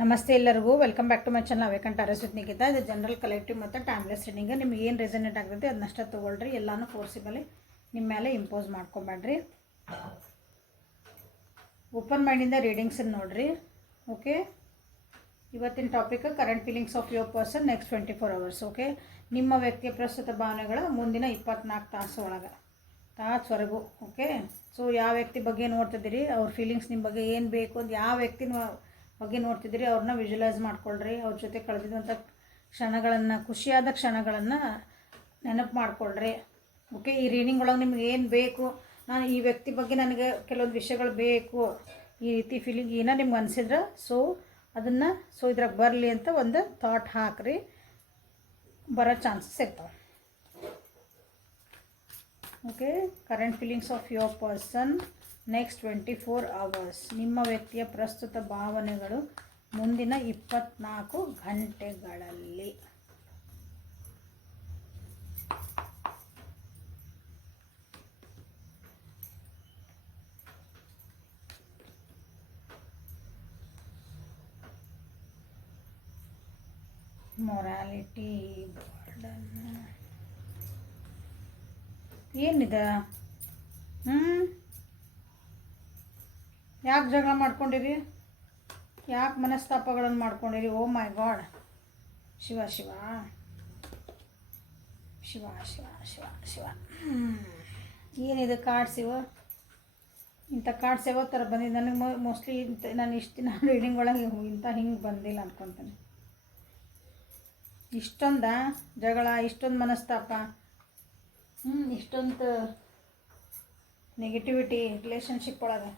ನಮಸ್ತೆ ಎಲ್ಲರಿಗೂ welcome back to my channel ಅವೇಕಂಟ್ ಅರಸ್ ವಿತ್ ನಿಕಿತಾ. ಇದು ಜನರಲ್ ಕಲೆಕ್ಟಿವ್ ಮತ್ತು ಟೈಮ್ಲೆಸ್ ರೀಡಿಂಗ್. ನಿಮ್ಗೆ ಏನು ರೆಸನೇಟ್ ಆಗ್ತೈತೆ ಅದನ್ನಷ್ಟೇ ತೊಗೊಳ್ರಿ. ಎಲ್ಲನೂ ಫೋರ್ಸಿಬಲಿ ನಿಮ್ಮ ಮೇಲೆ ಇಂಪೋಸ್ ಮಾಡ್ಕೊಬೇಡ್ರಿ. ಓಪನ್ ಮೈಂಡಿಂದ ರೀಡಿಂಗ್ಸನ್ನು ನೋಡಿರಿ. ಓಕೆ, ಇವತ್ತಿನ topic current feelings of your person next 24 hours. Okay, ನಿಮ್ಮ ವ್ಯಕ್ತಿಯ ಪ್ರಸ್ತುತ ಭಾವನೆಗಳ ಮುಂದಿನ 24 ತಾಸು ಒಳಗೆ ತಾಸವರೆಗೂ. ಓಕೆ, ಸೊ ಯಾವ ವ್ಯಕ್ತಿ ಬಗ್ಗೆ ನೋಡ್ತಿದ್ದೀರಿ, ಅವ್ರ ಫೀಲಿಂಗ್ಸ್ ನಿಮ್ಮ ಬಗ್ಗೆ ಏನು ಬೇಕು ಅಂತ ಯಾವ ವ್ಯಕ್ತಿನ ಬಗ್ಗೆ ನೋಡ್ತಿದ್ದೀರಿ ಅವ್ರನ್ನ ವಿಜುವಲೈಸ್ ಮಾಡ್ಕೊಳ್ರಿ. ಅವ್ರ ಜೊತೆ ಕಳೆದಿದ್ದಂಥ ಕ್ಷಣಗಳನ್ನು, ಖುಷಿಯಾದ ಕ್ಷಣಗಳನ್ನು ನೆನಪು ಮಾಡ್ಕೊಳ್ರಿ. ಓಕೆ, ಈ ರೀಡಿಂಗ್ ಒಳಗೆ ನಿಮ್ಗೆ ಏನು ಬೇಕು, ನಾನು ಈ ವ್ಯಕ್ತಿ ಬಗ್ಗೆ ನನಗೆ ಕೆಲವೊಂದು ವಿಷಯಗಳು ಬೇಕು, ಈ ರೀತಿ ಫೀಲಿಂಗ್ ಏನೋ ನಿಮ್ಗೆ ಅನಿಸಿದ್ರೆ ಅದನ್ನು ಇದ್ರಾಗ ಬರಲಿ ಅಂತ ಒಂದು ಥಾಟ್ ಹಾಕ್ರಿ. ಬರೋ ಚಾನ್ಸಸ್ ಇರ್ತಾವೆ. Okay, current feelings of your person next 24 hours. ನಿಮ್ಮ ವ್ಯಕ್ತಿಯ ಪ್ರಸ್ತುತ ಭಾವನೆಗಳು ಮುಂದಿನ 24 ಗಂಟೆಗಳಲ್ಲಿ. ಮೊರಾಲಿಟಿ ಬರ್ಡನ್ ಏನಿದೆ? ಯಾಕೆ ಜಗಳ ಮಾಡ್ಕೊಂಡಿರಿ? ಯಾಕೆ ಮನಸ್ತಾಪಗಳನ್ನು ಮಾಡ್ಕೊಂಡಿರಿ? ಓ ಮೈ ಗಾಡ್, ಶಿವ ಶಿವ ಶಿವ ಶಿವ ಶಿವ ಶಿವ. ಏನಿದೆ ಕಾರ್ಡ್ಸ್? ಇಂಥ ಕಾರ್ಡ್ಸ್ ಯಾವ ಥರ ಬಂದಿದೆ ನನಗೆ ಮೋಸ್ಟ್ಲಿ ನಾನು ಇಷ್ಟು ದಿನ ರೀಡಿಂಗ್ ಒಳಗೆ ಹಿಂಗೆ ಬಂದಿಲ್ಲ ಅಂದ್ಕೊತೀನಿ. ಇಷ್ಟೊಂದು ಜಗಳ, ಇಷ್ಟೊಂದು ಮನಸ್ತಾಪ, ಇಷ್ಟೊಂದು ನೆಗೆಟಿವಿಟಿ ರಿಲೇಷನ್ಶಿಪ್ ಒಳಗೆ.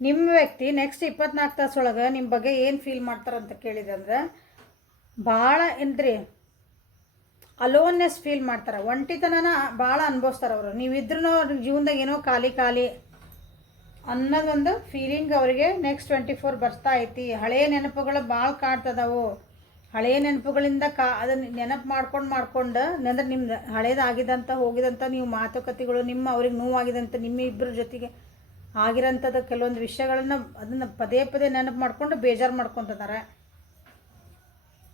ನಿಮ್ಮ ವ್ಯಕ್ತಿ ನೆಕ್ಸ್ಟ್ 24 ತಾಸೊಳಗೆ ನಿಮ್ಮ ಬಗ್ಗೆ ಏನು ಫೀಲ್ ಮಾಡ್ತಾರಂತ ಕೇಳಿದಂದ್ರೆ, ಭಾಳ ಏನ್ರಿ ಅಲೋನ್ನೆಸ್ ಫೀಲ್ ಮಾಡ್ತಾರೆ. ಒಂಟಿತನನ ಭಾಳ ಅನುಭವಿಸ್ತಾರೆ ಅವರು. ನೀವಿದ್ರೂ ಅವ್ರ ಜೀವನದಾಗ ಏನೋ ಖಾಲಿ ಖಾಲಿ ಅನ್ನೋದೊಂದು ಫೀಲಿಂಗ್ ಅವರಿಗೆ ನೆಕ್ಸ್ಟ್ 24 ಬರ್ತಾ ಐತಿ. ಹಳೆಯ ನೆನಪುಗಳು ಭಾಳ ಕಾಡ್ತದವು. ಹಳೆಯ ನೆನಪುಗಳಿಂದ ಅದನ್ನು ನೆನಪು ಮಾಡ್ಕೊಂಡು ಅಂದರೆ ನಿಮ್ದು ಹಳೇದಾಗಿದ್ದಂಥ ಹೋಗಿದಂಥ ನೀವು ಮಾತುಕತೆಗಳು, ಅವ್ರಿಗೆ ನೋವಾಗಿದಂಥ ನಿಮ್ಮ ಇಬ್ಬರ ಜೊತೆಗೆ ಆಗಿರೋಂಥದ್ದು ಕೆಲವೊಂದು ವಿಷಯಗಳನ್ನ ಅದನ್ನು ಪದೇ ಪದೇ ನೆನಪು ಮಾಡ್ಕೊಂಡು ಬೇಜಾರು ಮಾಡ್ಕೊತಿದ್ದಾರೆ.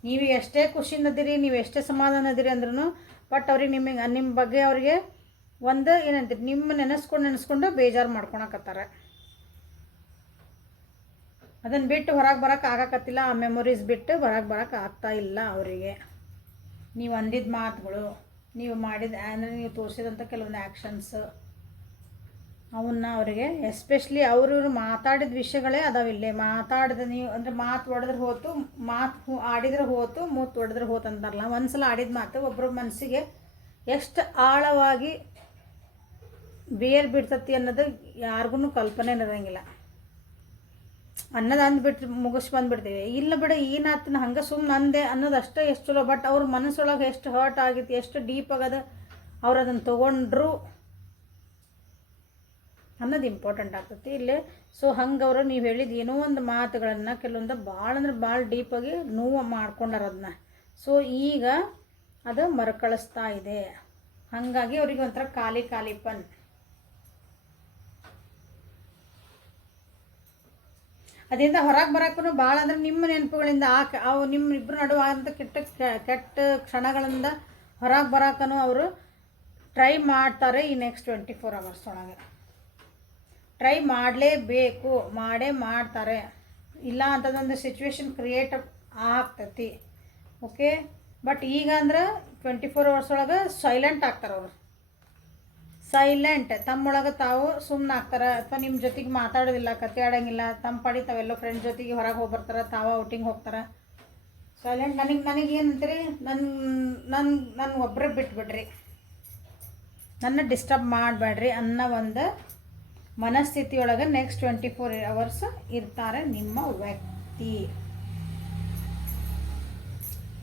ನೀವು ಎಷ್ಟೇ ಖುಷಿನದಿರಿ, ನೀವು ಎಷ್ಟೇ ಸಮಾಧಾನ ಅದಿರಿ ಅಂದ್ರೂ ಬಟ್ ಅವ್ರಿಗೆ ನಿಮ್ಮ ಬಗ್ಗೆ ಅವ್ರಿಗೆ ಒಂದು ಏನಂತೀರಿ, ನಿಮ್ಮ ನೆನೆಸ್ಕೊಂಡು ಬೇಜಾರು ಮಾಡ್ಕೊಳಕತ್ತಾರೆ. ಅದನ್ನು ಬಿಟ್ಟು ಹೊರಗೆ ಬರೋಕೆ ಆಗಕತ್ತಿಲ್ಲ. ಆ ಮೆಮೊರೀಸ್ ಬಿಟ್ಟು ಹೊರಗೆ ಬರೋಕೆ ಆಗ್ತಾ ಇಲ್ಲ ಅವರಿಗೆ. ನೀವು ಅಂದಿದ್ದ ಮಾತುಗಳು, ನೀವು ಮಾಡಿದ ಅಂದರೆ ನೀವು ತೋರಿಸಿದಂಥ ಕೆಲವೊಂದು ಆ್ಯಕ್ಷನ್ಸ್, ಅವನ್ನ ಅವರಿಗೆ ಎಸ್ಪೆಷಲಿ ಅವರು ಮಾತಾಡಿದ ವಿಷಯಗಳೇ ಅದಾವಿಲ್ಲೇ. ಮಾತಾಡಿದ ನೀವು ಅಂದರೆ ಮಾತು ಹೊಡೆದ್ರೆ ಹೋತು, ಮಾತು ಆಡಿದ್ರೆ ಹೋತು, ಮೂತು ಹೊಡೆದ್ರೆ ಹೋತು ಅಂತಾರಲ್ಲ. ಒಂದು ಸಲ ಆಡಿದ ಮಾತು ಒಬ್ಬರ ಮನಸ್ಸಿಗೆ ಎಷ್ಟು ಆಳವಾಗಿ ಬೇರು ಬಿಡ್ತತಿ ಅನ್ನೋದು ಯಾರಿಗೂ ಕಲ್ಪನೆ ಇರೋಂಗಿಲ್ಲ. ಅನ್ನೋದು ಅಂದ್ಬಿಟ್ಟು ಮುಗಿಸ್ ಬಂದುಬಿಡ್ತೀವಿ. ಇಲ್ಲ ಬಿಡ ಏನಾಗ್ತಾನೆ ಹಂಗೆ ಸುಮ್ಮನೆ ಅಂದೆ ಅನ್ನೋದು ಅಷ್ಟೇ ಎಷ್ಟು ಚಲೋ. ಬಟ್ ಅವ್ರ ಮನಸ್ಸೊಳಗೆ ಎಷ್ಟು ಹರ್ಟ್ ಆಗಿತ್ತು, ಎಷ್ಟು ಡೀಪ್ ಆಗದ ಅವ್ರು ಅದನ್ನು ತೊಗೊಂಡ್ರು ಅನ್ನೋದು ಇಂಪಾರ್ಟೆಂಟ್ ಆಗ್ತೈತಿ ಇಲ್ಲೇ. ಸೊ ಹಂಗೆ ಅವರು ನೀವು ಹೇಳಿದ ಏನೋ ಒಂದು ಮಾತುಗಳನ್ನು ಕೆಲವೊಂದು ಭಾಳ ಅಂದ್ರೆ ಭಾಳ ಡೀಪಾಗಿ ನೋವು ಮಾಡ್ಕೊಂಡಾರ ಅದನ್ನ. ಸೊ ಈಗ ಅದು ಮರುಕಳಿಸ್ತಾ ಇದೆ. ಹಾಗಾಗಿ ಅವ್ರಿಗೆ ಒಂಥರ ಖಾಲಿ ಪನ್. ಅದರಿಂದ ಹೊರಗೆ ಬರೋಕ್ಕೂ ಭಾಳ ಅಂದ್ರೆ ನಿಮ್ಮ ನೆನಪುಗಳಿಂದ ಅವು ನಿಮ್ಮಿಬ್ಬರು ನಡುವಂಥ ಕೆಟ್ಟ ಕ್ಷಣಗಳಿಂದ ಹೊರಗೆ ಬರೋಕ್ಕೂ ಅವರು ಟ್ರೈ ಮಾಡ್ತಾರೆ. ಈ ನೆಕ್ಸ್ಟ್ 24 hours ಒಳಗೆ ಟ್ರೈ ಮಾಡಲೇಬೇಕು, ಮಾಡ್ತಾರೆ. ಇಲ್ಲ ಅಂಥದ್ದೊಂದು ಸಿಚುವೇಶನ್ ಕ್ರಿಯೇಟ್ ಆಗ್ತೈತಿ. ಓಕೆ, ಬಟ್ ಈಗ ಅಂದ್ರೆ 24 hours ಒಳಗೆ ಸೈಲೆಂಟ್ ಆಗ್ತಾರೆ ಅವರು. ಸೈಲೆಂಟ್ ತಮ್ಮೊಳಗೆ ತಾವು ಸುಮ್ಮನೆ ಆಗ್ತಾರೆ. ಅಥವಾ ನಿಮ್ಮ ಜೊತೆಗೆ ಮಾತಾಡೋದಿಲ್ಲ, ಕತೆ ಆಡೋಂಗಿಲ್ಲ, ತಮ್ಮ ಪಾಡಿ ತಾವೆಲ್ಲೋ ಫ್ರೆಂಡ್ಸ್ ಜೊತೆಗೆ ಹೊರಗೆ ಹೋಗಿ ಬರ್ತಾರೆ, ತಾವು ಔಟಿಂಗ್ ಹೋಗ್ತಾರೆ. ಸೈಲೆಂಟ್. ನನಗೇನಂತೀರಿ, ನನ್ನ ಒಬ್ಬರೇ ಬಿಟ್ಬಿಡ್ರಿ, ನನ್ನ ಡಿಸ್ಟರ್ಬ್ ಮಾಡಬೇಡ್ರಿ ಅನ್ನೋ ಒಂದು ಮನಸ್ಥಿತಿಯೊಳಗೆ ನೆಕ್ಸ್ಟ್ 24 hours ಇರ್ತಾರೆ ನಿಮ್ಮ ವ್ಯಕ್ತಿ.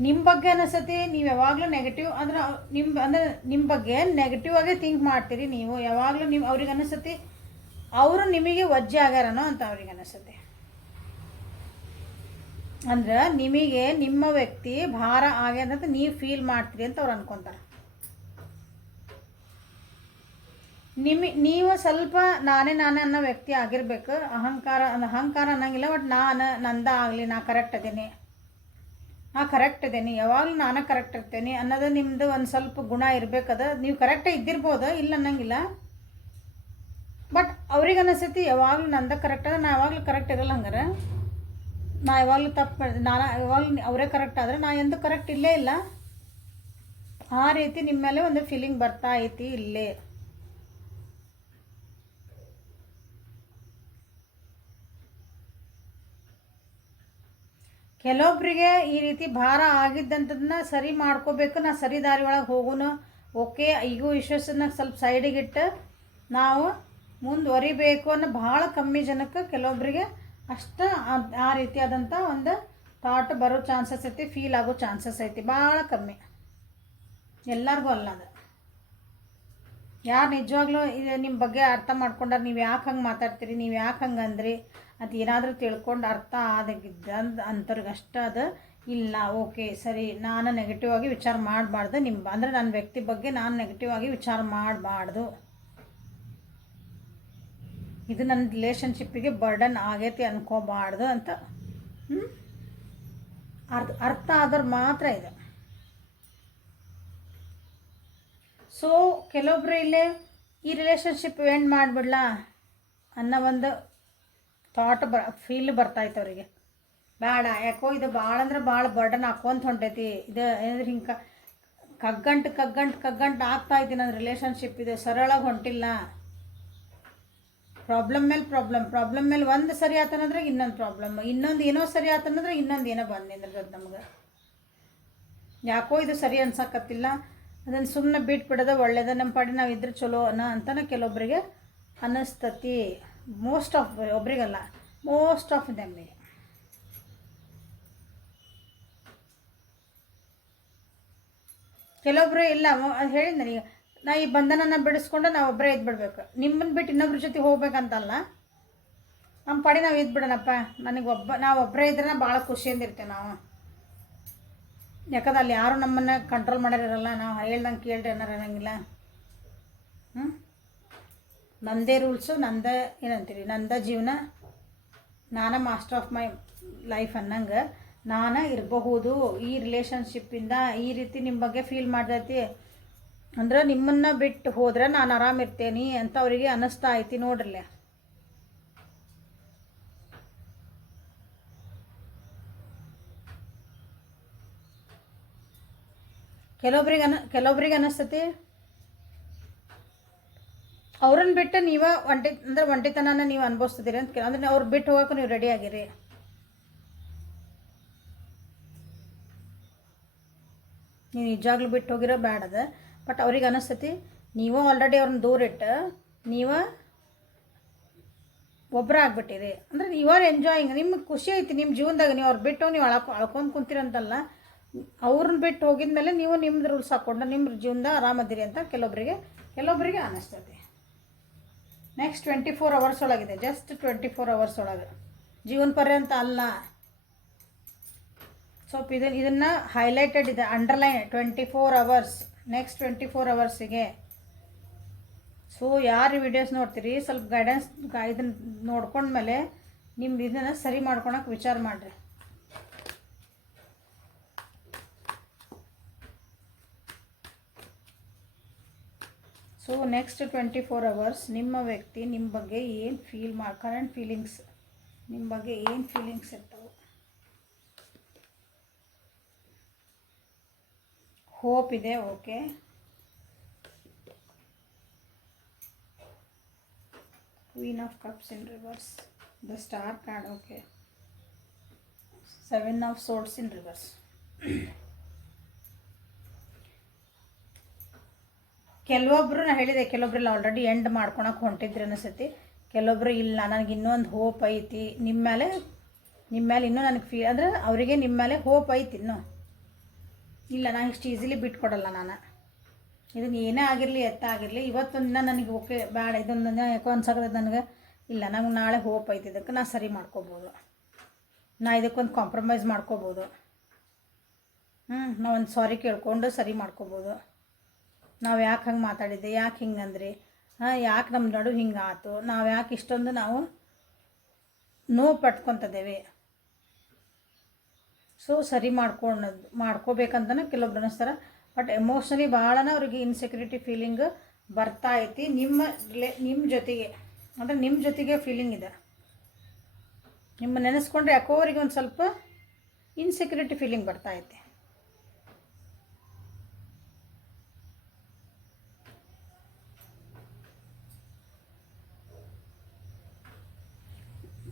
ನಿಮ್ಮ ಬಗ್ಗೆ ಅನಿಸತಿ ನೀವು ಯಾವಾಗಲೂ ನೆಗೆಟಿವ್ ಅಂದ್ರೆ ನಿಮ್ಮ ಬಗ್ಗೆ ನೆಗೆಟಿವ್ ಆಗೇ ಥಿಂಕ್ ಮಾಡ್ತೀರಿ. ನೀವು ಯಾವಾಗಲೂ ಅವ್ರಿಗೆ ಅನಿಸತಿ ಅವರು ನಿಮಗೆ ವಜ್ಜೆ ಆಗ್ಯಾರನೋ ಅಂತ ಅವ್ರಿಗೆ ಅನಿಸುತ್ತೆ. ಅಂದ್ರೆ ನಿಮಗೆ ನಿಮ್ಮ ವ್ಯಕ್ತಿ ಭಾರ ಆಗ್ಯದಂತ ನೀವು ಫೀಲ್ ಮಾಡ್ತೀರಿ ಅಂತ ಅವ್ರು ಅನ್ಕೊತಾರೆ. ನೀವು ಸ್ವಲ್ಪ ನಾನೇ ಅನ್ನೋ ವ್ಯಕ್ತಿ ಆಗಿರ್ಬೇಕು. ಅಹಂಕಾರ ಅನ್ನಂಗಿಲ್ಲ. ಬಟ್ ನಂದ ಆಗಲಿ, ನಾ ಕರೆಕ್ಟ್ ಅದೇನಿ, ಕರೆಕ್ಟ್ ಇದೇನಿ, ಯಾವಾಗಲೂ ನಾನು ಕರೆಕ್ಟ್ ಇರ್ತೇನೆ ಅನ್ನೋದು ನಿಮ್ಮದು ಒಂದು ಸ್ವಲ್ಪ ಗುಣ ಇರಬೇಕದ. ನೀವು ಕರೆಕ್ಟೇ ಇದ್ದಿರ್ಬೋದು, ಇಲ್ಲ ಅನ್ನಂಗಿಲ್ಲ. ಬಟ್ ಅವ್ರಿಗೆ ಅನಿಸ್ತೈತಿ ಯಾವಾಗಲೂ ನಂದ ಕರೆಕ್ಟ್ ಅದ, ನಾ ಯಾವಾಗಲೂ ಕರೆಕ್ಟ್ ಇರಲ್ಲ. ಹಂಗಾರೆ ನಾ ಯಾವಾಗಲೂ ತಪ್ಪು, ನಾನು ಯಾವಾಗಲೂ ಅವರೇ ಕರೆಕ್ಟ್ ಆದರೆ ನಾ ಎಂದೂ ಕರೆಕ್ಟ್ ಇಲ್ಲೇ ಇಲ್ಲ. ಆ ರೀತಿ ನಿಮ್ಮ ಮೇಲೆ ಒಂದು ಫೀಲಿಂಗ್ ಬರ್ತಾ ಐತಿ ಇಲ್ಲೇ. ಕೆಲವೊಬ್ಬರಿಗೆ ಈ ರೀತಿ ಭಾರ ಆಗಿದ್ದಂಥದನ್ನ ಸರಿ ಮಾಡ್ಕೋಬೇಕು. ನಾ ಸರಿ ದಾರಿ ಒಳಗೆ ಹೋಗೋನು, ಓಕೆ, ಈಗೂ ಇಶ್ಯೂಸನ್ನ ಸ್ವಲ್ಪ ಸೈಡಿಗಿಟ್ಟು ನಾವು ಮುಂದುವರಿಬೇಕು ಅನ್ನೋ ಭಾಳ ಕಮ್ಮಿ ಜನಕ್ಕೆ, ಕೆಲವೊಬ್ಬರಿಗೆ ಅಷ್ಟು ಆ ರೀತಿಯಾದಂಥ ಒಂದು ಥಾಟ್ ಬರೋ ಚಾನ್ಸಸ್ ಐತಿ, ಫೀಲ್ ಆಗೋ ಚಾನ್ಸಸ್ ಐತಿ, ಭಾಳ ಕಮ್ಮಿ. ಎಲ್ಲರಿಗೂ ಅಲ್ಲ ಅದು. ಯಾರು ನಿಜವಾಗ್ಲೂ ಇದು ನಿಮ್ಮ ಬಗ್ಗೆ ಅರ್ಥ ಮಾಡ್ಕೊಂಡ್ರೆ, ನೀವು ಯಾಕೆ ಹಂಗೆ ಮಾತಾಡ್ತೀರಿ, ನೀವು ಯಾಕೆ ಹಂಗೆ ಅಂದ್ರಿ, ಅದು ಏನಾದರೂ ತಿಳ್ಕೊಂಡು ಅರ್ಥ ಆದಾಗಿದ್ದ ಅಂಥವ್ರಿಗೆ ಅಷ್ಟೇ ಅದು. ಇಲ್ಲ, ಓಕೆ, ಸರಿ, ನಾನು ನೆಗೆಟಿವ್ ಆಗಿ ವಿಚಾರ ಮಾಡಬಾರ್ದು. ಅಂದರೆ ನನ್ನ ವ್ಯಕ್ತಿ ಬಗ್ಗೆ ನಾನು ನೆಗೆಟಿವ್ ಆಗಿ ವಿಚಾರ ಮಾಡಬಾರ್ದು, ಇದು ನನ್ನ ರಿಲೇಷನ್ಶಿಪ್ಪಿಗೆ ಬರ್ಡನ್ ಆಗೈತಿ ಅನ್ಕೋಬಾರ್ದು ಅಂತ ಅರ್ಥ ಆದ್ರೆ ಮಾತ್ರ ಇದೆ. ಸೊ ಕೆಲವೊಬ್ರು ಇಲ್ಲೇ ಈ ರಿಲೇಷನ್ಶಿಪ್ ಎಂಡ್ ಮಾಡಿಬಿಡ್ಲಾ ಅನ್ನೋ ಒಂದು ಥಾಟ್ ಫೀಲ್ ಬರ್ತಾಯಿತ್ತು ಅವರಿಗೆ. ಬೇಡ, ಯಾಕೋ ಇದು ಭಾಳ ಅಂದ್ರೆ ಭಾಳ ಬರ್ಡನ್ ಹಾಕೊಂತ ಹೊಂಟೈತಿ, ಇದು ಏನಂದ್ರೆ ಹಿಂಗೆ ಕಗ್ಗಂಟು ಆಗ್ತಾಯಿತ್ತು ನನ್ನ ರಿಲೇಷನ್ಶಿಪ್, ಇದು ಸರಳಾಗಿ ಹೊಂಟಿಲ್ಲ. ಪ್ರಾಬ್ಲಮ್ ಮೇಲೆ ಒಂದು ಸರಿ ಆತನಂದ್ರೆ ಇನ್ನೊಂದು ಪ್ರಾಬ್ಲಮ್, ಇನ್ನೊಂದು ಏನೋ ಸರಿ ಆತನಂದ್ರೆ ಇನ್ನೊಂದು ಏನೋ ಬಂದಿರ್ತದೆ ನಮ್ಗೆ. ಯಾಕೋ ಇದು ಸರಿ ಅನ್ಸಕತ್ತಿಲ್ಲ, ಅದನ್ನು ಸುಮ್ಮನೆ ಬಿಟ್ಬಿಡೋದು ಒಳ್ಳೇದು, ನಮ್ಮ ಪಾಡಿ ನಾವು ಇದ್ರೆ ಚಲೋ ಅಂತಲೇ ಕೆಲವೊಬ್ಬರಿಗೆ ಅನ್ನಿಸ್ತತಿ. Most of ದೆಮ್ಮಿಗೆ. ಕೆಲವೊಬ್ಬರು ಇಲ್ಲ, ಹೇಳಿದ ನನಗೆ, ನಾ ಈ ಬಂಧನನ ಬಿಡಿಸ್ಕೊಂಡು ನಾವು ಒಬ್ಬರೇ ಇದ್ಬಿಡ್ಬೇಕು, ನಿಮ್ಮನ್ನು ಬಿಟ್ಟು ಇನ್ನೊಬ್ರ ಜೊತೆ ಹೋಗ್ಬೇಕಂತಲ್ಲ, ನಮ್ಮ ಪಾಡಿ ನಾವು ಇದ್ಬಿಡೋಣಪ್ಪ. ನಾವು ಒಬ್ಬರೇ ಇದ್ರೆ ಭಾಳ ಖುಷಿಯಿಂದ ಇರ್ತೇವೆ ನಾವು. ಯಾಕಂದ್ರೆ ಅಲ್ಲಿ ಯಾರು ನಮ್ಮನ್ನು ಕಂಟ್ರೋಲ್ ಮಾಡಿರಲ್ಲ, ನಾವು ಹೇಳ್ದಂಗೆ ಕೇಳ್ರಿ ಅನ್ನೋರಂಗಿಲ್ಲ. ನಂದೇ ರೂಲ್ಸು, ನಂದೇ ಏನಂತೀರಿ, ನಂದೇ ಜೀವನ, ನಾನೇ ಮಾಸ್ಟರ್ ಆಫ್ ಮೈ ಲೈಫ್ ಅನ್ನಂಗೆ ನಾನು ಇರಬಹುದು. ಈ ರಿಲೇಷನ್ಶಿಪ್ಪಿಂದ ಈ ರೀತಿ ನಿಮ್ಮ ಬಗ್ಗೆ ಫೀಲ್ ಮಾಡ್ತೈತಿ ಅಂದ್ರೆ, ನಿಮ್ಮನ್ನು ಬಿಟ್ಟು ಹೋದ್ರೆ ನಾನು ಆರಾಮಿರ್ತೇನೆ ಅಂತ ಅವರಿಗೆ ಅನ್ನಿಸ್ತಾ ಐತಿ. ನೋಡ್ರಲ್ಲ, ಕೆಲವೊಬ್ರಿಗೆ ಅನ್ನಿಸ್ತತಿ ಅವ್ರನ್ನ ಬಿಟ್ಟು ನೀವು ಒಂಟಿತನನ ನೀವು ಅನುಭವಿಸ್ತಿದ್ದೀರಿ ಅಂತ. ಅಂದ್ರೆ ಅವ್ರು ಬಿಟ್ಟು ಹೋಗೋಕೆ ನೀವು ರೆಡಿ ಆಗಿರಿ. ನೀವು ನಿಜವಾಗ್ಲೂ ಬಿಟ್ಟು ಹೋಗಿರೋ ಬೇಡದ. ಬಟ್ ಅವ್ರಿಗೆ ಅನ್ನಿಸ್ತತಿ ನೀವು ಆಲ್ರೆಡಿ ಅವ್ರನ್ನ ದೂರ ಇಟ್ಟು ನೀವು ಒಬ್ಬರ ಆಗ್ಬಿಟ್ಟಿರಿ. ಅಂದರೆ ಯು ಆರ್ ಎಂಜಾಯಿಂಗ್, ನಿಮ್ಗೆ ಖುಷಿ ಐತಿ ನಿಮ್ಮ ಜೀವನದಾಗ. ನೀವು ಅವ್ರು ಬಿಟ್ಟು ನೀವು ಅಳ್ಕೊಂಡು ಕುಂತೀರಂತಲ್ಲ, ಅವ್ರನ್ನ ಬಿಟ್ಟು ಹೋಗಿದ ಮೇಲೆ ನೀವು ನಿಮ್ಮದು ರೂಲ್ಸ್ ಹಾಕ್ಕೊಂಡು ನಿಮ್ಮ ಜೀವನದ ಆರಾಮದಿರಿ ಅಂತ ಕೆಲವೊಬ್ಬರಿಗೆ ಅನ್ನಿಸ್ತದೆ. ನೆಕ್ಸ್ಟ್ 24 hours ಒಳಗಿದೆ, ಜಸ್ಟ್ 24 hours ಒಳಗೆ, ಜೀವನ ಪರ್ಯಂತ ಅಲ್ಲ. ಸ್ವಲ್ಪ ಇದನ್ನು ಹೈಲೈಟೆಡ್ ಇದೆ, underline 24 hours, next 24 hours. So ಯಾರು ವಿಡಿಯೋಸ್ ನೋಡ್ತೀರಿ ಸ್ವಲ್ಪ ಗೈಡೆನ್ಸ್ ಇದನ್ನು ನೋಡ್ಕೊಂಡ್ಮೇಲೆ ನಿಮ್ದು ಇದನ್ನು ಸರಿ ಮಾಡ್ಕೊಳಕ್ಕೆ ವಿಚಾರ ಮಾಡಿರಿ. ಸೊ ನೆಕ್ಸ್ಟ್ 24 hours ನಿಮ್ಮ ವ್ಯಕ್ತಿ ನಿಮ್ಮ ಬಗ್ಗೆ ಏನು ಫೀಲ್ ಕರೆಂಟ್ ಫೀಲಿಂಗ್ಸ್, ನಿಮ್ಮ ಬಗ್ಗೆ ಏನು ಫೀಲಿಂಗ್ಸ್ ಇರ್ತವೆ. ಹೋಪ್ ಇದೆ, okay. Queen of Cups in reverse, the Star card, okay. 7 of Swords in reverse. ಕೆಲವೊಬ್ರು ನಾನು ಹೇಳಿದೆ, ಕೆಲವೊಬ್ರೆಲ್ಲ ಆಲ್ರೆಡಿ ಎಂಡ್ ಮಾಡ್ಕೊಳಕ್ಕೆ ಹೊಂಟಿದ್ರು ಅನಿಸ್ತೈತಿ. ಕೆಲವೊಬ್ರು ಇಲ್ಲ, ನನಗೆ ಇನ್ನೊಂದು ಹೋಪ್ ಐತಿ ನಿಮ್ಮ ಮೇಲೆ ಇನ್ನೂ ನನಗೆ ಫೀಲ್, ಅಂದರೆ ಅವರಿಗೆ ನಿಮ್ಮ ಮೇಲೆ ಹೋಪ್ ಐತಿ ಇನ್ನೂ. ಇಲ್ಲ, ನಾನು ಇಷ್ಟು ಈಸಿಲಿ ಬಿಟ್ಕೊಡಲ್ಲ, ನಾನು ಇದನ್ನು ಏನೇ ಆಗಿರಲಿ ಆಗಿರಲಿ ಇವತ್ತೊಂದು ದಿನ ನನಗೆ ಓಕೆ ಬೇಡ, ಇದೊಂದು ದಿನ ಯಾಕೋ ಅನ್ಸಕತ್ತೈತೆ ನನಗೆ, ಇಲ್ಲ ನಂಗೆ ನಾಳೆ ಹೋಪ್ ಐತಿ, ಇದಕ್ಕೆ ನಾನು ಸರಿ ಮಾಡ್ಕೋಬೋದು, ನಾ ಇದಕ್ಕೊಂದು ಕಾಂಪ್ರಮೈಸ್ ಮಾಡ್ಕೋಬೋದು. ನಾವು ಒಂದು ಸಾರಿ ಕೇಳ್ಕೊಂಡು ಸರಿ ಮಾಡ್ಕೋಬೋದು. ನಾವು ಯಾಕೆ ಹಂಗೆ ಮಾತಾಡಿದ್ದೆ, ಯಾಕೆ ಹಿಂಗೆ ಅಂದ್ರಿ ಯಾಕೆ ನಮ್ಮ ನಡು ಹಿಂಗೆ ಆಯ್ತು, ನಾವು ಯಾಕೆ ಇಷ್ಟೊಂದು ನಾವು ನೋವು ಪಟ್ಕೊತಿದ್ದೇವೆ. ಸೊ ಸರಿ ಮಾಡ್ಕೋಬೇಕಂತನೇ ಕೆಲವೊಬ್ರು ಅನ್ನಿಸ್ತಾರೆ. ಬಟ್ ಎಮೋಷ್ನಲಿ ಭಾಳನ ಅವ್ರಿಗೆ ಇನ್ಸೆಕ್ಯೂರಿಟಿ ಫೀಲಿಂಗ್ ಬರ್ತಾ ಐತಿ ನಿಮ್ಮ ಜೊತೆಗೆ, ಅಂದರೆ ನಿಮ್ಮ ಜೊತೆಗೆ ಫೀಲಿಂಗ್ ಇದೆ. ನಿಮ್ಮ ನೆನೆಸ್ಕೊಂಡ್ರೆ ಯಾಕೋ ಅವ್ರಿಗೆ ಒಂದು ಸ್ವಲ್ಪ ಇನ್ಸೆಕ್ಯೂರಿಟಿ ಫೀಲಿಂಗ್ ಬರ್ತಾ ಐತಿ.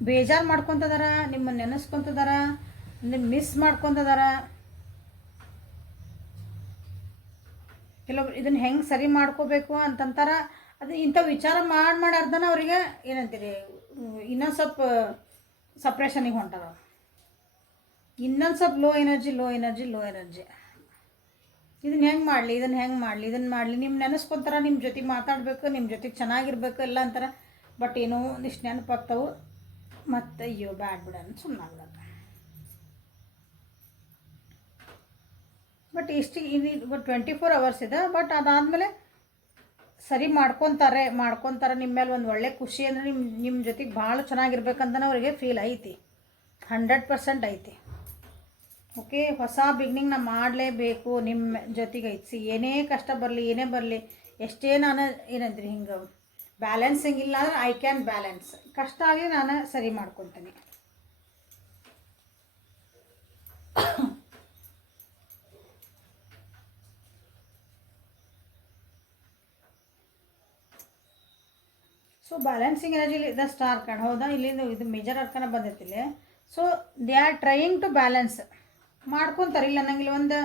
ಬೇಜಾರು ಮಾಡ್ಕೊತದಾರ, ನಿಮ್ಮನ್ನು ನೆನೆಸ್ಕೊತದಾರ, ನಿಮ್ಮ ಮಿಸ್ ಮಾಡ್ಕೊತದಾರ. ಕೆಲವೊಬ್ರು ಇದನ್ನು ಹೆಂಗೆ ಸರಿ ಮಾಡ್ಕೋಬೇಕು ಅಂತಂತಾರ. ಅದು ಇಂಥ ವಿಚಾರ ಮಾಡಿ ಅರ್ಧನ ಅವರಿಗೆ ಏನಂತೀರಿ ಇನ್ನೊಂದು ಸ್ವಲ್ಪ ಸಪ್ರೆಷನಿಗೆ ಹೊಂಟಾರ. ಇನ್ನೊಂದು ಸ್ವಲ್ಪ ಲೋ ಎನರ್ಜಿ. ಇದನ್ನು ಹೆಂಗೆ ಮಾಡಲಿ, ಇದನ್ನು ಮಾಡಲಿ ನಿಮ್ಮ ನೆನೆಸ್ಕೊತಾರ, ನಿಮ್ಮ ಜೊತೆಗೆ ಮಾತಾಡಬೇಕು, ನಿಮ್ಮ ಜೊತೆಗೆ ಚೆನ್ನಾಗಿರ್ಬೇಕು ಎಲ್ಲ ಅಂತಾರೆ. ಬಟ್ ಏನೋ ಒಂದಿಷ್ಟು ನೆನಪಾಗ್ತಾವೆ, ಮತ್ತು ಅಯ್ಯೋ ಬ್ಯಾಡ್ ಬಿಡ ಅಂತ ಸುಮ್ಮನಾಗ್ಬಿಡತ್ತೆ. ಬಟ್ ಇದು 24 hours ಇದೆ. ಬಟ್ ಅದಾದಮೇಲೆ ಸರಿ ಮಾಡ್ಕೊತಾರೆ. ನಿಮ್ಮ ಮೇಲೆ ಒಂದು ಒಳ್ಳೆ ಖುಷಿ ಅಂದರೆ ನಿಮ್ಮ ಜೊತೆಗೆ ಭಾಳ ಚೆನ್ನಾಗಿರ್ಬೇಕಂತನೇ ಅವರಿಗೆ ಫೀಲ್ ಐತಿ. 100% ಐತಿ. ಓಕೆ, ಹೊಸ ಬಿಗ್ನಿಂಗ್ ನಾನು ಮಾಡಲೇಬೇಕು ನಿಮ್ಮ ಜೊತೆಗೆ ಐತಿ. ಏನೇ ಕಷ್ಟ ಬರಲಿ, ಏನೇ ಬರಲಿ, ಎಷ್ಟೇ ನಾನು ಏನಂದ್ರಿ ಹಿಂಗೆ ಬ್ಯಾಲೆನ್ಸಿಂಗ್ ಇಲ್ಲ ಅಂದ್ರೆ ಐ ಕ್ಯಾನ್ ಬ್ಯಾಲೆನ್ಸ್. ಕಷ್ಟ ಆಗಲಿ ನಾನು ಸರಿ ಮಾಡ್ಕೊತೀನಿ. ಸೊ ಬ್ಯಾಲೆನ್ಸಿಂಗ್ ಎನರ್ಜಿಲಿ ಇದೆ ಸ್ಟಾರ್ ಕಾರ್ಡ್. ಹೌದಾ, ಇಲ್ಲಿಂದ ಇದು ಮೇಜರ್ ಅರ್ಕನ ಬಂದೈತಿಲ್ಲ. So they are trying to balance. ಮಾಡ್ಕೊತಾರೆ, ಇಲ್ಲ ನಂಗಿಲ್ಲ, ಒಂದು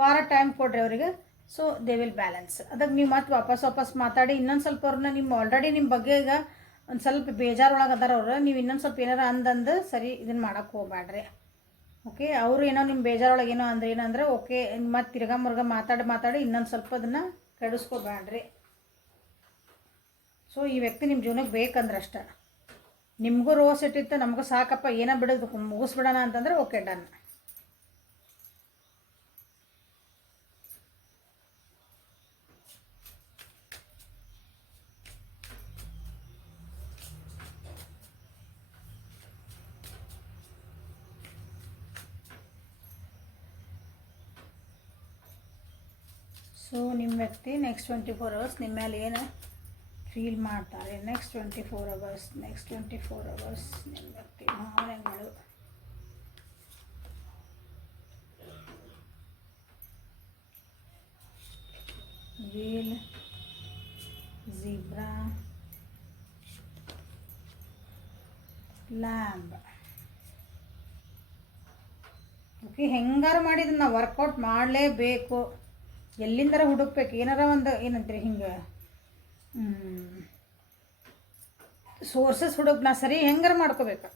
ವಾರ ಟೈಮ್ ಕೊಡ್ರಿ ಅವರಿಗೆ. So they will balance. ಅದಕ್ಕೆ ನೀವು ಮತ್ತೆ ವಾಪಸ್ ಮಾತಾಡಿ ಇನ್ನೊಂದು ಸ್ವಲ್ಪ ಅವ್ರನ್ನ ಆಲ್ರೆಡಿ ನಿಮ್ಮ ಬಗ್ಗೆ ಈಗ ಒಂದು ಸ್ವಲ್ಪ ಬೇಜಾರೊಳಗೆ ಅದಾರ ಅವ್ರು. ನೀವು ಇನ್ನೊಂದು ಸ್ವಲ್ಪ ಏನಾರ ಅಂದಂದು ಸರಿ ಇದನ್ನು ಮಾಡೋಕ್ಕೆ ಹೋಗ್ಬೇಡ್ರಿ. ಓಕೆ, ಅವರು ಏನೋ ನಿಮ್ಮ ಬೇಜಾರೊಳಗೆ ಏನಂದ್ರೆ ಓಕೆ ಮತ್ತು ತಿರ್ಗಾ ಮಾತಾಡಿ ಇನ್ನೊಂದು ಸ್ವಲ್ಪ ಅದನ್ನು ಕೆಡಿಸ್ಕೋಬೇಡ್ರಿ. ಸೊ ಈ ವ್ಯಕ್ತಿ ನಿಮ್ಮ ಜೀವನಕ್ಕೆ ಬೇಕಂದ್ರೆ ಅಷ್ಟೆ. ನಿಮಗೂ ರೋಸ್ ಇಟ್ಟಿತ್ತು, ನಮಗೂ ಸಾಕಪ್ಪ ಏನೋ ಬಿಡೋದು ಮುಗಿಸ್ಬಿಡೋಣ ಅಂತಂದರೆ ಓಕೆ ಡನ್. ಸೊ ನಿಮ್ಮ ವ್ಯಕ್ತಿ ನೆಕ್ಸ್ಟ್ 24 hours ನಿಮ್ಮ ಮೇಲೆ ಏನು ಫೀಲ್ ಮಾಡ್ತಾರೆ. ನೆಕ್ಸ್ಟ್ 24 hours ನಿಮ್ಮ ವ್ಯಕ್ತಿ ಭಾವನೆಗಳು. Wheel, zebra, lamb. ಓಕೆ, ಹೆಂಗಾರು ಮಾಡಿದ್ರೆ ನಾವು ವರ್ಕೌಟ್ ಮಾಡಲೇಬೇಕು. ಎಲ್ಲಿಂದರ ಹುಡುಕ್ಬೇಕು, ಏನಾರ ಒಂದು ಏನಂತೀರಿ ಹಿಂಗೆ ಸೋರ್ಸಸ್ ನಾ ಸರಿ ಹೆಂಗಾರ ಮಾಡ್ಕೋಬೇಕು.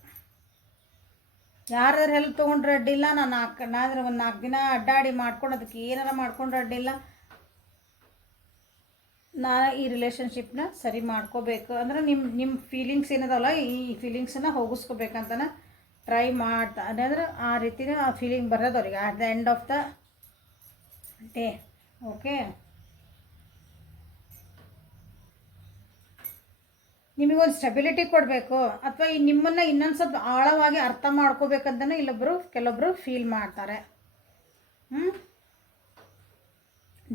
ಯಾರ್ಯಾರು ಹೆಲ್ಪ್ ತೊಗೊಂಡ್ರೆ ಅಡ್ಡಿಲ್ಲ. ನಾನು ಒಂದು 4 ದಿನ ಅಡ್ಡಾಡಿ ಮಾಡ್ಕೊಂಡು ಅದಕ್ಕೆ ಏನಾರ ಮಾಡ್ಕೊಂಡ್ರೆ ಅಡ್ಡಿಲ್ಲ. ನಾನು ಈ ರಿಲೇಷನ್ಶಿಪ್ನ ಸರಿ ಮಾಡ್ಕೋಬೇಕು ಅಂದ್ರೆ ನಿಮ್ಮ ಫೀಲಿಂಗ್ಸ್ ಏನದಲ್ಲ, ಈ ಫೀಲಿಂಗ್ಸನ್ನು ಹೋಗಿಸ್ಕೋಬೇಕಂತನ ಟ್ರೈ ಮಾಡ್ತಾ ಅಂದರೆ ಆ ರೀತಿನೇ ಆ ಫೀಲಿಂಗ್ ಬರೋದು ಅವ್ರಿಗೆ at the end of the day. Okay, ನಿಮಗೊಂದು ಸ್ಟೆಬಿಲಿಟಿ ಕೊಡಬೇಕು, ಅಥವಾ ನಿಮ್ಮನ್ನು ಇನ್ನೊಂದು ಸ್ವಲ್ಪ ಆಳವಾಗಿ ಅರ್ಥ ಮಾಡ್ಕೋಬೇಕಂತಲೇ ಕೆಲವೊಬ್ಬರು ಫೀಲ್ ಮಾಡ್ತಾರೆ.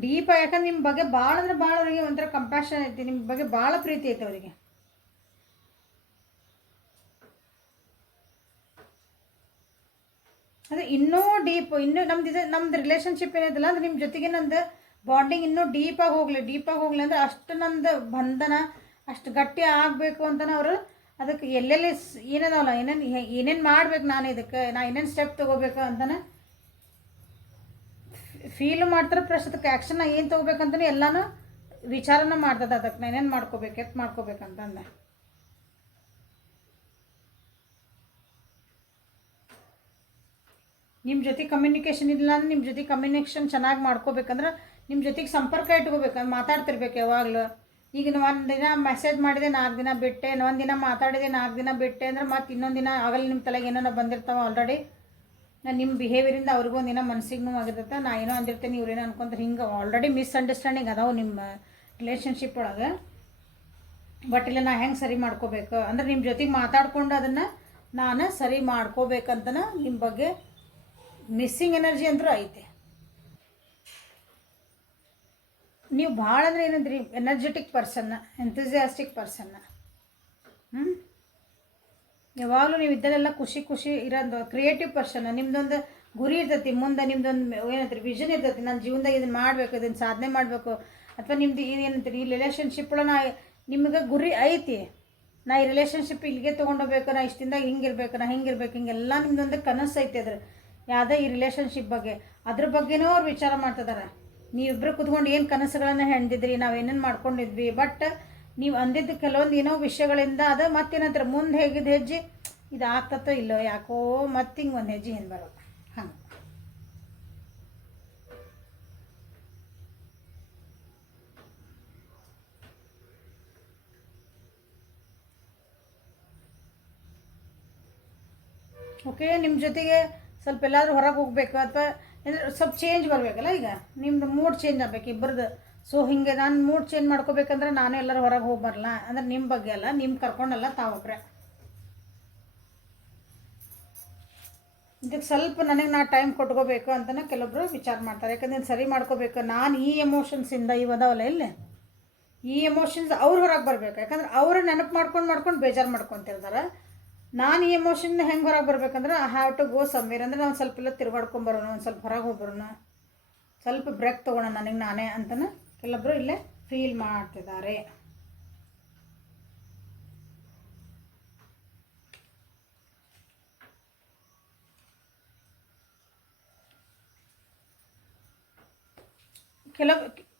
ಡೀಪ್. ಯಾಕಂದ್ರೆ ನಿಮ್ಮ ಬಗ್ಗೆ ಭಾಳ ಅಂದ್ರೆ ಭಾಳ ಅವರಿಗೆ ಒಂಥರ ಕಂಪ್ಯಾಷನ್ ಐತಿ, ನಿಮ್ಮ ಬಗ್ಗೆ ಭಾಳ ಪ್ರೀತಿ ಐತೆ ಅವರಿಗೆ. ಅದೇ ಇನ್ನೂ ಡೀಪ್, ನಮ್ದು ರಿಲೇಷನ್ಶಿಪ್ ಏನಿದೆಲ್ಲ ಅಂದ್ರೆ ನಿಮ್ಮ ಜೊತೆಗೆ ನಂದು ಬಾಂಡಿಂಗ್ ಇನ್ನೂ ಡೀಪಾಗಿ ಹೋಗಲಿ ಅಂದರೆ ಅಷ್ಟು ನಂದು ಬಂಧನ ಅಷ್ಟು ಗಟ್ಟಿ ಆಗಬೇಕು ಅಂತಲೇ ಅವರು ಅದಕ್ಕೆ ಎಲ್ಲೆಲ್ಲಿ ಏನದಲ್ಲ ಏನೇನು ಮಾಡ್ಬೇಕು, ನಾನು ಏನೇನು ಸ್ಟೆಪ್ ತೊಗೋಬೇಕು ಅಂತಲೇ ಫೀಲ್ ಮಾಡ್ತಾರೆ. ಪ್ಲಸ್ ಅದಕ್ಕೆ ಆ್ಯಕ್ಷನ್ ಏನು ತೊಗೋಬೇಕಂತಲೇ ಎಲ್ಲನೂ ವಿಚಾರನ ಮಾಡ್ತದೆ. ಅದಕ್ಕೆ ನಾನು ಏನೇನು ಮಾಡ್ಕೋಬೇಕು, ಎತ್ತು ಮಾಡ್ಕೋಬೇಕಂತಂದೆ. ನಿಮ್ಮ ಜೊತೆ ಕಮ್ಯುನಿಕೇಷನ್ ಇಲ್ಲ ಅಂದ್ರೆ ನಿಮ್ಮ ಜೊತೆ ಕಮ್ಯುನಿಕೇಷನ್ ಚೆನ್ನಾಗಿ ಮಾಡ್ಕೋಬೇಕಂದ್ರೆ ನಿಮ್ಮ ಜೊತೆಗೆ ಸಂಪರ್ಕ ಇಟ್ಕೋಬೇಕು, ಮಾತಾಡ್ತಿರ್ಬೇಕು ಯಾವಾಗಲೂ. ಈಗ ಒಂದು ದಿನ ಮೆಸೇಜ್ ಮಾಡಿದೆ 4 ದಿನ ಬಿಟ್ಟೆ, ಒಂದು ದಿನ ಮಾತಾಡಿದೆ 4 ದಿನ ಬಿಟ್ಟೆ ಅಂದ್ರೆ ಮತ್ತೆ ಇನ್ನೊಂದು ದಿನ ಆಗಲಿ ನಿಮ್ಮ ತಲೆಗೆ ಏನೋ ಬಂದಿರ್ತಾವೆ ಆಲ್ರೆಡಿ. ನಾನು ನಿಮ್ಮ ಬಿಹೇವಿಯರಿಂದ ಅವ್ರಿಗೂ ಒಂದಿನ ಮನಸ್ಸಿಗೆ ನೋವು ಆಗಿರ್ತೈತೆ, ನಾ ಏನೋ ಅಂದಿರ್ತೇನೆ ಇವ್ರೇನೋ ಅನ್ಕೊಂತಾರೆ. ಹಿಂಗೆ ಆಲ್ರೆಡಿ ಮಿಸ್ಅಂಡರ್ಸ್ಟ್ಯಾಂಡಿಂಗ್ ಅದಾವೆ ನಿಮ್ಮ ರಿಲೇಷನ್ಶಿಪ್ ಒಳಗೆ. ಬಟ್ ಇಲ್ಲ ನಾ ಹೆಂಗೆ ಸರಿ ಮಾಡ್ಕೋಬೇಕು ಅಂದ್ರೆ ನಿಮ್ಮ ಜೊತೆಗೆ ಮಾತಾಡ್ಕೊಂಡು ಅದನ್ನು ನಾನು ಸರಿ ಮಾಡ್ಕೋಬೇಕಂತನ ನಿಮ್ಮ ಬಗ್ಗೆ ಮಿಸ್ಸಿಂಗ್ ಎನರ್ಜಿ ಅಂದರೂ ಐತೆ. ನೀವು ಭಾಳ ಅಂದರೆ ಏನಂದ್ರಿ ಎನರ್ಜೆಟಿಕ್ ಪರ್ಸನ್ನ, ಎಂಥೂಸಿಯಾಸ್ಟಿಕ್ ಪರ್ಸನ್ನ. ಯಾವಾಗಲೂ ನೀವು ಇದ್ದಲ್ಲೆಲ್ಲ ಖುಷಿ ಖುಷಿ ಇರೋದು ಕ್ರಿಯೇಟಿವ್ ಪರ್ಸನ್ನ. ನಿಮ್ದೊಂದು ಗುರಿ ಇರ್ತೈತಿ, ಮುಂದೆ ನಿಮ್ದೊಂದು ಏನಂತೀರಿ ವಿಷನ್ ಇರ್ತೈತಿ, ನನ್ನ ಜೀವನದಾಗ ಇದನ್ನು ಮಾಡಬೇಕು, ಇದನ್ನು ಸಾಧನೆ ಮಾಡಬೇಕು. ಅಥವಾ ನಿಮ್ದು ಏನಂತೀರಿ ಈ ರಿಲೇಷನ್ಶಿಪ್ ಒಳಗೆ ನಿಮ್ಗೆ ಗುರಿ ಐತಿ, ನಾ ಈ ರಿಲೇಷನ್ಶಿಪ್ ಇಲ್ಲಿಗೆ ತೊಗೊಂಡೋಗ್ಬೇಕು, ನಾ ಇಷ್ಟಿಂದಾಗ ಹಿಂಗಿರ್ಬೇಕು, ನಾ ಹಿಂಗಿರ್ಬೇಕು, ಹಿಂಗೆಲ್ಲ ನಿಮ್ದೊಂದು ಕನಸು ಐತಿ. ಅದ್ರ ಯಾವುದೇ ಈ ರಿಲೇಷನ್ಶಿಪ್ ಬಗ್ಗೆ ಅದ್ರ ಬಗ್ಗೆನೂ ಅವ್ರು ವಿಚಾರ ಮಾಡ್ತಿದ್ದಾರೆ. ನೀವಿಬ್ಬರು ಕುತ್ಕೊಂಡು ಏನು ಕನಸುಗಳನ್ನು ಹೆಣ್ದಿದ್ರಿ, ನಾವು ಏನೇನು ಮಾಡ್ಕೊಂಡಿದ್ವಿ. ಬಟ್ ನೀವು ಅಂದಿದ್ದು ಕೆಲವೊಂದು ಏನೋ ವಿಷಯಗಳಿಂದ ಅದು ಮತ್ತೇನಂತಾರೆ ಮುಂದೆ ಹೇಗಿದ್ದು ಹೆಜ್ಜೆ ಇದು ಆಗ್ತತ್ತೋ ಇಲ್ಲೋ ಯಾಕೋ ಮತ್ತೆ ಹಿಂಗೆ ಒಂದು ಹೆಜ್ಜೆ ಹಿಂದೆ ಬರೋದು ಹಂಗೆ. ಓಕೆ, ನಿಮ್ಮ ಜೊತೆಗೆ ಸ್ವಲ್ಪ ಎಲ್ಲಾದರೂ ಹೊರಗೆ ಹೋಗ್ಬೇಕು ಅಥವಾ ಸ್ವಲ್ಪ ಚೇಂಜ್ ಬರಬೇಕಲ್ಲ. ಈಗ ನಿಮ್ದು ಮೂಡ್ ಚೇಂಜ್ ಆಗ್ಬೇಕು ಇಬ್ಬರದ್ದು. ಸೊ ಹಿಂಗೆ ನಾನು ಮೂಡ್ ಚೇಂಜ್ ಮಾಡ್ಕೋಬೇಕಂದ್ರೆ ನಾನು ಎಲ್ಲರೂ ಹೊರಗೆ ಹೋಗಿ ಬರಲ್ಲ ಅಂದ್ರೆ ನಿಮ್ಮ ಬಗ್ಗೆ ಅಲ್ಲ, ನಿಮ್ಮ ಕರ್ಕೊಂಡಲ್ಲ ತಾವೊಬ್ಬರೇ. ಇದಕ್ಕೆ ಸ್ವಲ್ಪ ನನಗೆ ನಾ ಟೈಮ್ ಕೊಟ್ಕೋಬೇಕು ಅಂತಲೇ ಕೆಲವೊಬ್ರು ವಿಚಾರ ಮಾಡ್ತಾರೆ. ಯಾಕಂದ್ರೆ ಸರಿ ಮಾಡ್ಕೋಬೇಕು. ನಾನು ಈ ಎಮೋಷನ್ಸಿಂದ ಇವದಾವಲ್ಲ ಇಲ್ಲಿ ಈ ಎಮೋಷನ್ಸ್ ಅವ್ರು ಹೊರಗೆ ಬರಬೇಕು. ಯಾಕಂದ್ರೆ ಅವರು ನೆನಪು ಮಾಡ್ಕೊಂಡು ಬೇಜಾರು ಮಾಡ್ಕೊತಿರ್ತಾರೆ. ನಾನು ಈ ಎಮೋಷನ್ ಹೆಂಗೆ ಹೊರಗೆ ಬರ್ಬೇಕಂದ್ರೆ I have to go somewhere. ಅಂದರೆ ನಾವು ಸ್ವಲ್ಪ ಎಲ್ಲ ತಿರ್ಗಾಡ್ಕೊಂಬರೋಣ, ಒಂದು ಸ್ವಲ್ಪ ಹೊರಗೆ ಹೋಗ್ಬರೋಣ, ಸ್ವಲ್ಪ ಬ್ರೇಕ್ ತೊಗೊಳ್ಳೋಣ ನನಗೆ ನಾನೇ ಅಂತಲೇ ಕೆಲವೊಬ್ಬರು ಇಲ್ಲೇ ಫೀಲ್ ಮಾಡ್ತಿದ್ದಾರೆ.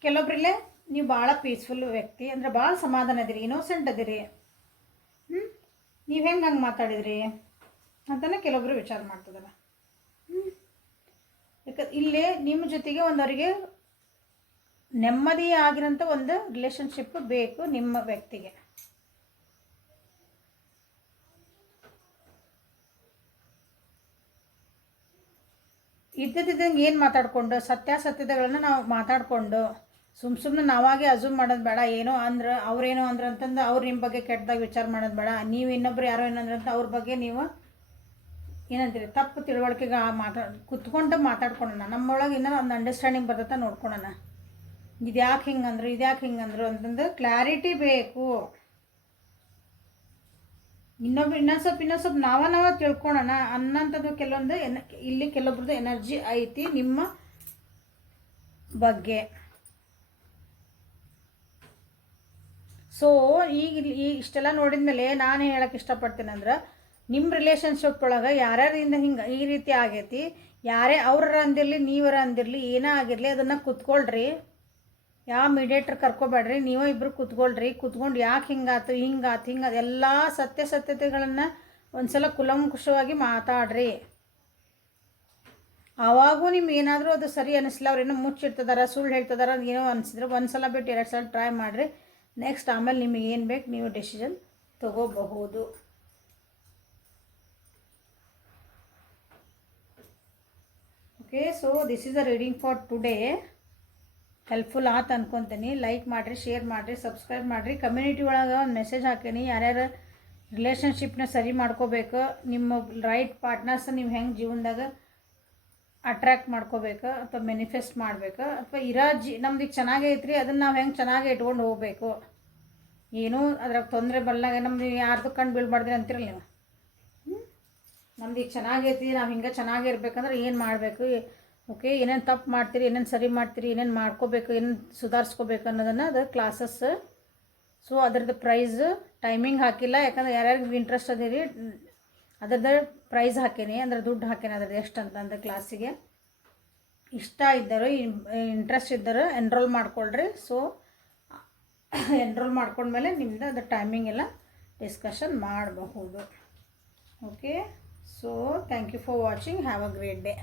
ಕೆಲವೊಬ್ರಿಲ್ಲೇ ನೀವು ಭಾಳ ಪೀಸ್ಫುಲ್ ವ್ಯಕ್ತಿ, ಅಂದರೆ ಭಾಳ ಸಮಾಧಾನ ಅದಿರಿ, ಇನ್ನೋಸೆಂಟ್ ಅದಿರಿ. ನೀವು ಹೆಂಗೆ ಹಂಗೆ ಮಾತಾಡಿದ್ರಿ ಅಂತಲೇ ಕೆಲವೊಬ್ರು ವಿಚಾರ ಮಾಡ್ತಿದ್ದಾರೆ. ಯಾಕಂದ್ರೆ ಇಲ್ಲೇ ನಿಮ್ಮ ಜೊತೆಗೆ ಅವರಿಗೆ ನೆಮ್ಮದಿ ಆಗಿರೋಂಥ ಒಂದು ರಿಲೇಷನ್ಶಿಪ್ ಬೇಕು ನಿಮ್ಮ ವ್ಯಕ್ತಿಗೆ. ಇದ್ದಿದ್ದಂಗೆ ಏನು ಮಾತಾಡಿಕೊಂಡು ಸತ್ಯಾಸತ್ಯತೆಗಳನ್ನ ನಾವು ಮಾತಾಡಿಕೊಂಡು ಸುಮ್ಮನೆ ನಾವಾಗೆ ಅಝೂಮ್ ಮಾಡೋದು ಬೇಡ. ಏನೋ ಅಂದ್ರೆ ಅವ್ರೇನೋ ಅಂದ್ರೆ ಅಂತಂದು ಅವ್ರು ನಿಮ್ಮ ಬಗ್ಗೆ ಕೆಟ್ಟದಾಗ ವಿಚಾರ ಮಾಡೋದು ಬೇಡ. ನೀವು ಇನ್ನೊಬ್ರು ಯಾರೋ ಏನಂದ್ರೆ ಅಂತ ಅವ್ರ ಬಗ್ಗೆ ನೀವು ಏನಂತೀರಿ ತಪ್ಪು ತಿಳುವಳಿಕೆಗೆ ಕುತ್ಕೊಂಡು ಮಾತಾಡ್ಕೊಳ್ಳೋಣ. ನಮ್ಮೊಳಗೆ ಇನ್ನೂ ಒಂದು ಅಂಡರ್ಸ್ಟ್ಯಾಂಡಿಂಗ್ ಬರ್ತೈತೆ ನೋಡ್ಕೊಳ್ಳೋಣ. ಇದ್ಯಾಕೆ ಹಿಂಗಂದ್ರು ಅಂತಂದು ಕ್ಲಾರಿಟಿ ಬೇಕು. ಇನ್ನೊಂದು ಸ್ವಲ್ಪ ನಾವ ತಿಳ್ಕೊಳ್ಳೋಣ ಅನ್ನೋಂಥದ್ದು ಕೆಲವೊಂದು ಇಲ್ಲಿ ಕೆಲವೊಬ್ರದ್ದು ಎನರ್ಜಿ ಐತಿ ನಿಮ್ಮ ಬಗ್ಗೆ. ಸೊ ಈಗ ಇಷ್ಟೆಲ್ಲ ನೋಡಿದ್ಮೇಲೆ ನಾನು ಹೇಳಕ್ಕೆ ಇಷ್ಟಪಡ್ತೀನಿ ಅಂದ್ರೆ ನಿಮ್ಮ ರಿಲೇಷನ್ಶಿಪ್ ಒಳಗೆ ಯಾರ್ಯಾರಿಂದ ಹಿಂಗೆ ಈ ರೀತಿ ಆಗೈತಿ, ಯಾರೇ ಅವ್ರ ಅಂದಿರಲಿ ನೀವರ ಅಂದಿರಲಿ ಏನೇ ಆಗಿರಲಿ ಅದನ್ನು ಕುತ್ಕೊಳ್ರಿ. ಯಾವ ಮೀಡಿಯೇಟ್ರ್ ಕರ್ಕೊಬೇಡ್ರಿ, ನೀವೇ ಇಬ್ಬರು ಕುತ್ಕೊಂಡು ಯಾಕೆ ಹಿಂಗಾತು ಎಲ್ಲ ಸತ್ಯತೆಗಳನ್ನು ಒಂದು ಸಲ ಕುಲಂಕುಷವಾಗಿ ಮಾತಾಡ್ರಿ. ಆವಾಗೂ ನಿಮ್ಗೆ ಏನಾದರೂ ಅದು ಸರಿ ಅನ್ನಿಸ್ಲಿಲ್ಲ, ಅವ್ರೇನೋ ಮುಚ್ಚಿಡ್ತಿದಾರ ಸುಳ್ಳು ಹೇಳ್ತಿದಾರ ಏನೋ ಅನಿಸಿದ್ರೆ ಒಂದು ಸಲ ಬಿಟ್ಟು 2 ಸಲ ಟ್ರೈ ಮಾಡಿರಿ. ನೆಕ್ಸ್ಟ್ ಆಮೇಲೆ ನಿಮಗೆ ಏನು ಬೇಕು ನೀವು ಡೆಸಿಷನ್ ತಗೋಬಹುದು. Okay, so this is a reading for today. Helpful ಆತ ಅನ್ಕೊತೀನಿ. ಲೈಕ್ ಮಾಡಿರಿ, ಶೇರ್ ಮಾಡಿರಿ, ಸಬ್ಸ್ಕ್ರೈಬ್ ಮಾಡಿರಿ. ಕಮ್ಯುನಿಟಿ ಒಳಗೆ ಒಂದು ಮೆಸೇಜ್ ಹಾಕೀನಿ, ಯಾರ್ಯಾರು ರಿಲೇಷನ್ಶಿಪ್ನ ಸರಿ ಮಾಡ್ಕೋಬೇಕು, ನಿಮ್ಮ ರೈಟ್ ಪಾರ್ಟ್ನರ್ಸ್ ನೀವು ಹೆಂಗೆ ಜೀವನದಾಗ ಅಟ್ರ್ಯಾಕ್ಟ್ ಮಾಡ್ಕೋಬೇಕು ಅಥವಾ ಮ್ಯಾನಿಫೆಸ್ಟ್ ಮಾಡಬೇಕು, ಅಥವಾ ನಮ್ದು ಈಗ ಚೆನ್ನಾಗೇ ಐತ್ರಿ ಅದನ್ನು ನಾವು ಹೆಂಗೆ ಚೆನ್ನಾಗಿ ಇಟ್ಕೊಂಡು ಹೋಗಬೇಕು, ಏನೂ ಅದ್ರಾಗ ತೊಂದರೆ ಬರಲಾಗ ನಮ್ದು ಯಾರ್ದು ಕಣ್ಣು ಬೀಳ್ಬಾರ್ದ್ರಿ ಅಂತಿರಲ್ಲ ನೀವು. ನಮ್ದು ಈಗ ಚೆನ್ನಾಗೈತಿ, ನಾವು ಹಿಂಗೆ ಚೆನ್ನಾಗೇ ಇರ್ಬೇಕಂದ್ರೆ ಏನು ಮಾಡಬೇಕು, ಓಕೆ ಏನೇನು ತಪ್ಪು ಮಾಡ್ತೀರಿ, ಏನೇನು ಸರಿ ಮಾಡ್ತೀರಿ, ಏನೇನು ಮಾಡ್ಕೋಬೇಕು, ಏನೇನು ಸುಧಾರಿಸ್ಕೋಬೇಕು ಅನ್ನೋದನ್ನು ಅದು ಕ್ಲಾಸಸ್. ಸೊ ಅದ್ರದ್ದು ಪ್ರೈಸ್ ಟೈಮಿಂಗ್ ಹಾಕಿಲ್ಲ, ಯಾಕಂದ್ರೆ ಯಾರ್ಯಾರಿಗೆ ಇಂಟ್ರೆಸ್ಟ್ ಅದೀರಿ ಅದ್ರದ್ದು ಪ್ರೈಸ್ ಹಾಕೀನಿ, ಅಂದ್ರೆ ದುಡ್ಡು ಹಾಕೀನಿ ಅದ್ರದ್ದು ಎಷ್ಟು ಅಂತಂದ್ರೆ ಕ್ಲಾಸಿಗೆ. ಇಷ್ಟ ಇದ್ದರು ಇಂಟ್ರೆಸ್ಟ್ ಇದ್ದರು ಎನ್ರೋಲ್ ಮಾಡ್ಕೊಳ್ರಿ. ಸೊ ಎನ್ರೋಲ್ ಮಾಡ್ಕೊಂಡ್ಮೇಲೆ ನಿಮ್ಮದು ಅದು ಟೈಮಿಂಗ್ ಎಲ್ಲ ಡಿಸ್ಕಷನ್ ಮಾಡಬಹುದು. Okay, so thank you for watching. Have a great day.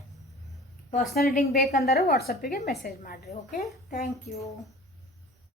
Personal reading ಬೇಕಂದರೆ ವಾಟ್ಸಪ್ಪಿಗೆ ಮೆಸೇಜ್ ಮಾಡಿರಿ. Okay, thank you.